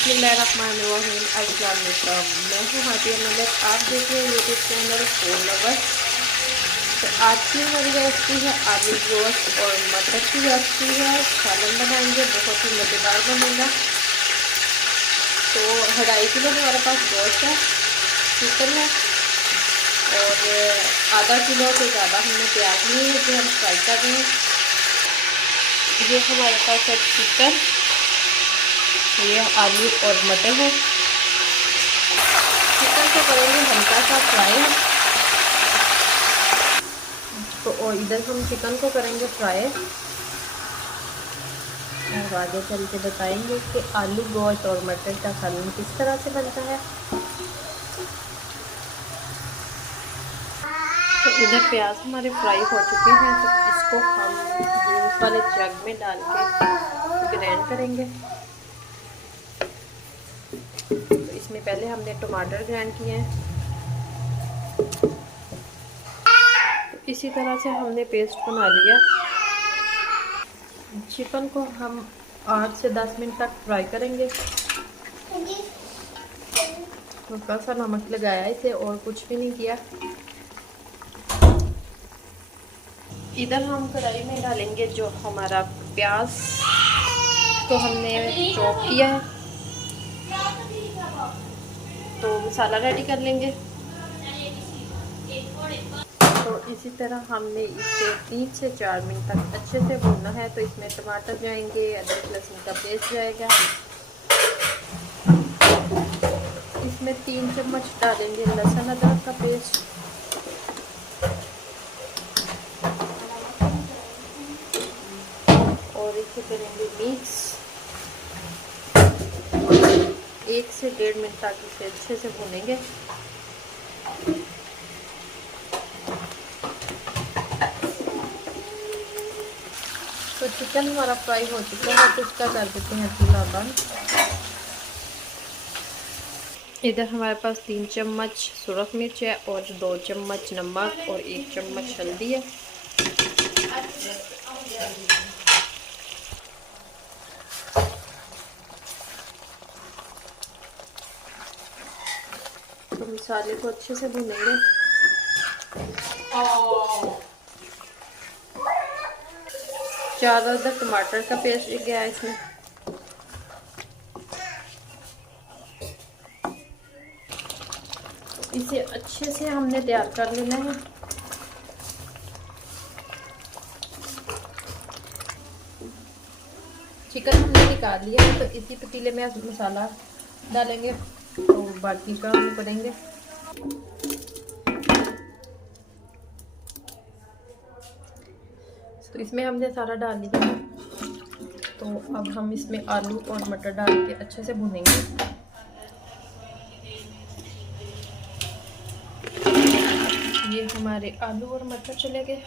बिस्मिल्लाहिर्रहमानिर्रहीम। अस्सलाम वालेकुम। मैं हूँ हादिया मलिक, आप देख रहे हैं यूट्यूब चैनल फूड लवर्स। तो आज की हमारी रेसिपी है आलू गोश्त और मटर की रेसिपी है। सालन बनाएंगे, बहुत ही मज़ेदार बनेगा। तो 2.5 किलो हमारे पास गोश्त है, चिकन है और आधा किलो से ज़्यादा हमने प्याज लिए है जो हम फ्राई कर रहे हैं। ये हमारे पास है चिकन, ये आलू और मटर है। चिकन को करेंगे हल्का सा फ्राई, तो और इधर हम चिकन को करेंगे फ्राई और आगे चल के बताएंगे कि आलू गोश्त और मटर का सालन किस तरह से बनता है। तो इधर प्याज हमारे फ्राई हो चुके हैं, तो इसको हम जूस वाले जग में डाल के ग्राइंड करेंगे। तो इसमें पहले हमने टमाटर ग्राइंड किए हैं, तो इसी तरह से हमने पेस्ट बना लिया। चिकन को हम 8 से 10 मिनट तक फ्राई करेंगे। हल्का सा नमक लगाया इसे और कुछ भी नहीं किया। इधर हम कढ़ाई में डालेंगे जो हमारा प्याज को हमने चॉप किया है, तो मसाला रेडी कर लेंगे। तो इसी तरह हमने इसे 3 से 4 मिनट तक अच्छे से भूनना है। तो इसमें टमाटर जाएंगे, अदरक लहसुन का पेस्ट जाएगा, इसमें 3 चम्मच डालेंगे लहसुन अदरक का पेस्ट, और इसे करेंगे मिक्स। 1 से 1.5 मिनट तक इसे अच्छे से भूनेंगे। तो चिकन हमारा फ्राई हो चुका है, तो इसका कर देते हैं चूल्हा बंद। इधर हमारे पास 3 चम्मच सुरख मिर्च है और 2 चम्मच नमक और 1 चम्मच हल्दी है। तो मसाले को अच्छे से भूनेंगे। 4 अदद टमाटर का पेस्ट गया इसमें। इसे अच्छे से हमने तैयार कर लेना है। चिकन हमने निकाल लिया है, तो इसी पतीले में मसाला डालेंगे, तो बाकी का हम करेंगे। तो इसमें हमने सारा डाल लिया है, तो अब हम इसमें आलू और मटर डाल के अच्छे से भूनेंगे। ये हमारे आलू और मटर चले गए।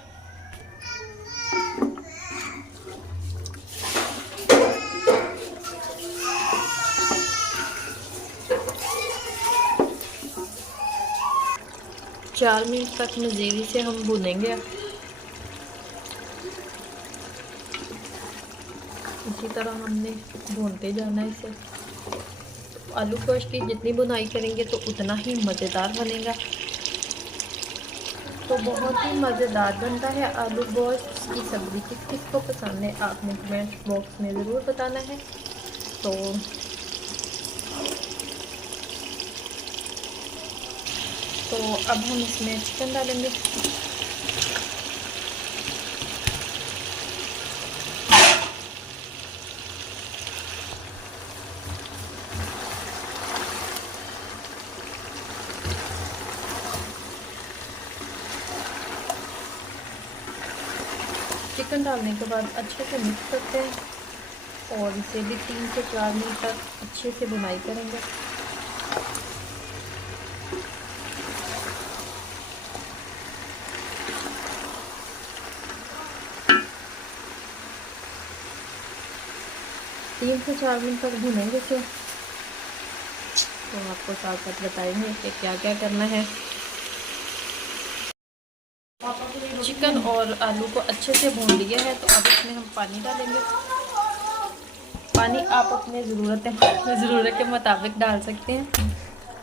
चार मिनट तक मज़ीद से हम भूनेंगे। इसी तरह हमने भूनते जाना है इसे। तो आलू गोश्त की जितनी बुनाई करेंगे तो उतना ही मज़ेदार बनेगा। तो बहुत ही मज़ेदार बनता है आलू गोश्त की सब्ज़ी। किस किस को पसंद है आपने कमेंट बॉक्स में ज़रूर बताना है। तो अब हम इसमें चिकन डालेंगे। चिकन डालने के बाद अच्छे से मिक्स करते हैं और इसे भी 3 से 4 मिनट तक अच्छे से बुनाई करेंगे। तीन से 4 मिनट तक भुनेंगे इसे। तो आपको साथ साथ बताएंगे कि क्या क्या करना है। चिकन और आलू को अच्छे से भून लिया है, तो अब इसमें हम पानी डालेंगे। पानी आप अपने ज़रूरत के मुताबिक डाल सकते हैं,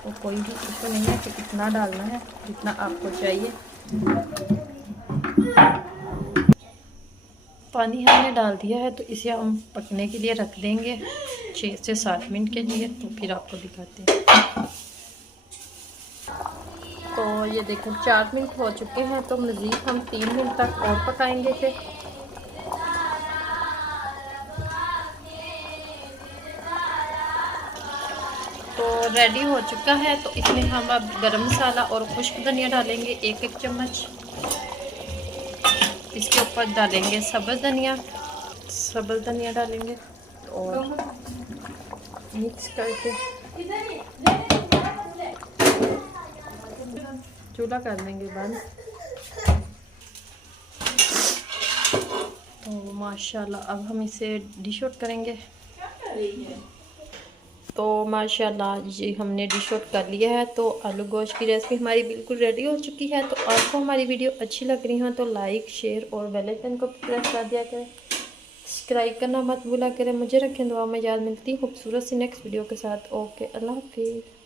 तो कोई भी इशू नहीं है कि कितना डालना है, जितना आपको चाहिए। पानी हमने डाल दिया है, तो इसे हम पकने के लिए रख देंगे 6 से 7 मिनट के लिए। तो फिर आपको दिखाते हैं। तो ये देखें 4 मिनट हो चुके हैं, तो मज़ीद हम 3 मिनट तक और पकाएंगे फिर। तो रेडी हो चुका है, तो इसमें हम अब गरम मसाला और खुश्क धनिया डालेंगे 1-1 चम्मच। इसके ऊपर डालेंगे सब्ज़ धनिया डालेंगे और मिक्स करके चूल्हा कर देंगे बंद। तो माशाल्लाह अब हम इसे डिश आउट करेंगे। तो माशाल्लाह ये हमने डिश आउट कर लिया है। तो आलू गोश्त की रेसिपी हमारी बिल्कुल रेडी हो चुकी है। तो आपको हमारी वीडियो अच्छी लग रही हो तो लाइक, शेयर और बेल आइकन को प्रेस कर दिया करें। सब्सक्राइब करना मत भूला करें। मुझे रखें दुआ में याद। मिलती खूबसूरत सी नेक्स्ट वीडियो के साथ। ओके, अल्लाह हाफिज़।